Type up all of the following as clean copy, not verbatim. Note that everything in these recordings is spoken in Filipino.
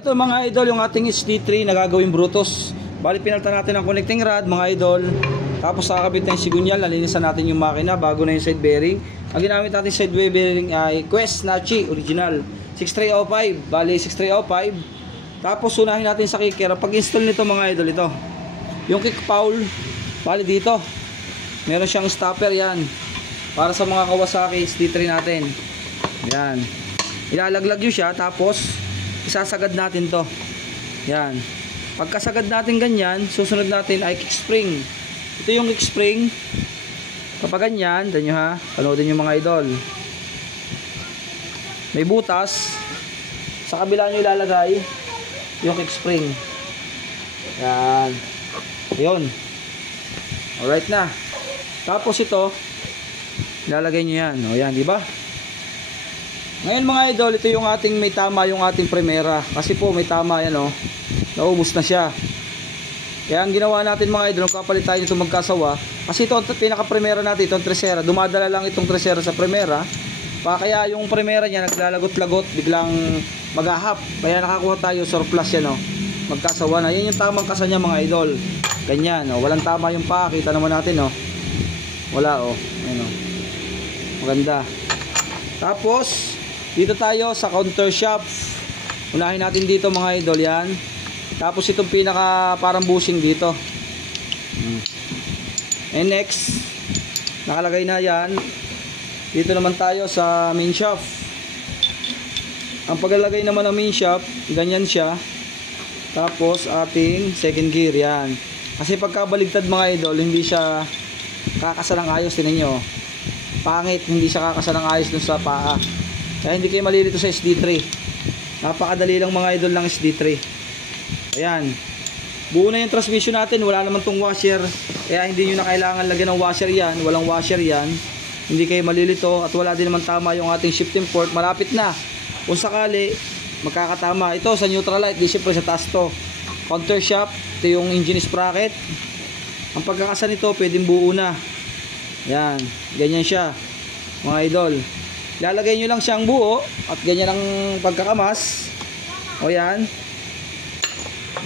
Ito mga idol, yung ating SD3 na gagawing Brutus. Bali pinalitan natin ang connecting rod mga idol. Tapos kakabit na yung sigunyal, nalinisan natin yung makina bago na yung side bearing. Ang ginamit natin side bearing ay Quest Nachi original 6305. Bali 6305. Tapos unahin natin sa kicker. Pag install nito mga idol, ito yung kick foul, bali dito meron siyang stopper yan para sa mga Kawasaki SD3 natin. Yan, ilalaglag nyo siya, tapos isasagad natin to. Yan, pagkasagad natin ganyan, susunod natin ay kick spring. Ito yung kick spring. Kapag ganyan, danyo ha, panoodin nyo mga idol, may butas sa kabila nyo ilalagay yung kick spring. Yan, yun, alright na. Tapos ito ilalagay nyo yan. O yan, diba? Ngayon mga idol, ito yung ating may tama, yung ating primera. Kasi po may tama yan, naubos na siya. Kaya ang ginawa natin mga idol, kapalit tayo ito magkasawa. Kasi ito ang pinaka primera natin, itong tresera. Dumadala lang itong tresera sa primera. Kaya yung primera niya naglalagot-lagot, biglang maghahap. Kaya nakakuha tayo surplus yan, magkasawa na. Yan yung tamang kasa niya mga idol. Ganyan, walang tama yung paa. Kita naman natin, wala, ayun, maganda. Tapos dito tayo sa counter shaft. Unahin natin dito mga idol, yan. Tapos itong pinaka parang bushing dito. And next, nakalagay na yan. Dito naman tayo sa main shaft. Ang paglalagay naman ng main shaft, ganyan siya. Tapos ating second gear, yan. Kasi pagkabaligtad mga idol, hindi siya kakasalang ayos. Tingnan nyo, pangit, hindi siya kakasalang ayos dun sa paa. Kaya hindi kayo malilito sa SD3. Napakadali lang mga idol ng SD3. Ayan, buo na yung transmission natin. Wala naman tong washer, kaya hindi nyo na kailangan lagyan ng washer yan. Walang washer yan, hindi kayo malilito. At wala din naman tama yung ating shifting port. Malapit na, kung sakali magkakatama. Ito sa neutral light, di syempre sa taas to. Counter shaft, ito yung engine sprocket. Ang pagkakasan nito pwedeng buo na. Yan, ganyan siya mga idol. Lalagay nyo lang siyang buo at ganyan ang pagkakamas. O yan,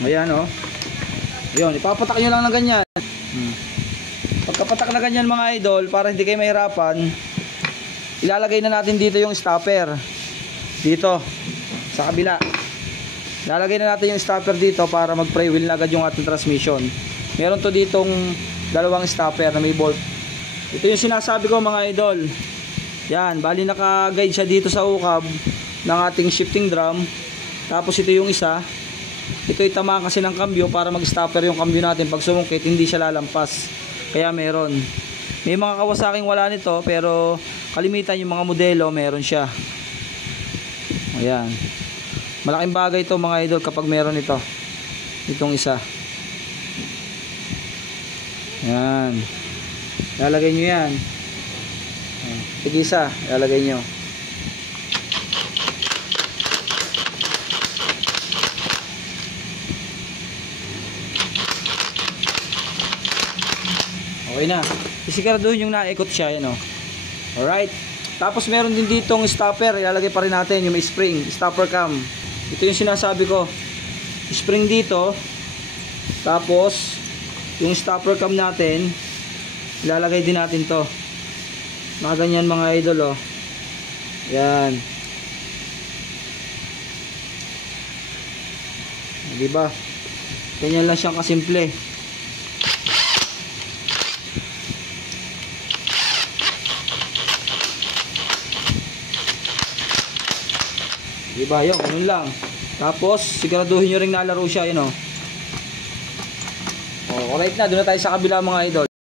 o yan, yun, ipapatak nyo lang ng ganyan. Pagkapatak na ganyan mga idol, para hindi kayo mahirapan, ilalagay na natin dito yung stopper. Dito sa kabila lalagay na natin yung stopper dito para mag pre-wheel na agad yung ating transmission. Meron to ditong dalawang stopper na may bolt. Ito yung sinasabi ko mga idol. Yan, bali naka-guide siya dito sa ukab ng ating shifting drum. Tapos ito yung isa. Ito itamaan kasi ng kambyo para mag-stopper yung kambyo natin. Pag sumungkit, hindi siya lalampas. Kaya meron. May mga Kawasaking wala nito, pero kalimitan yung mga modelo meron siya. Ayan. Malaking bagay ito mga idol kapag meron ito. Itong isa. Yan, lalagay nyo yan. Tig-isa, lalagay nyo. Okay na. Isiguraduhin yung naikot siya, yan Alright. Tapos meron din ditong stopper, ilalagay pa rin natin yung may spring, stopper cam. Ito yung sinasabi ko. Spring dito. Tapos yung stopper cam natin, ilalagay din natin to. Mga ganyan mga idol, yan, diba? Ganyan lang siyang kasimple. Diba, yun, ganun lang. Tapos siguraduhin nyo rin nalaro siya, alright na, doon na tayo sa kabila mga idol.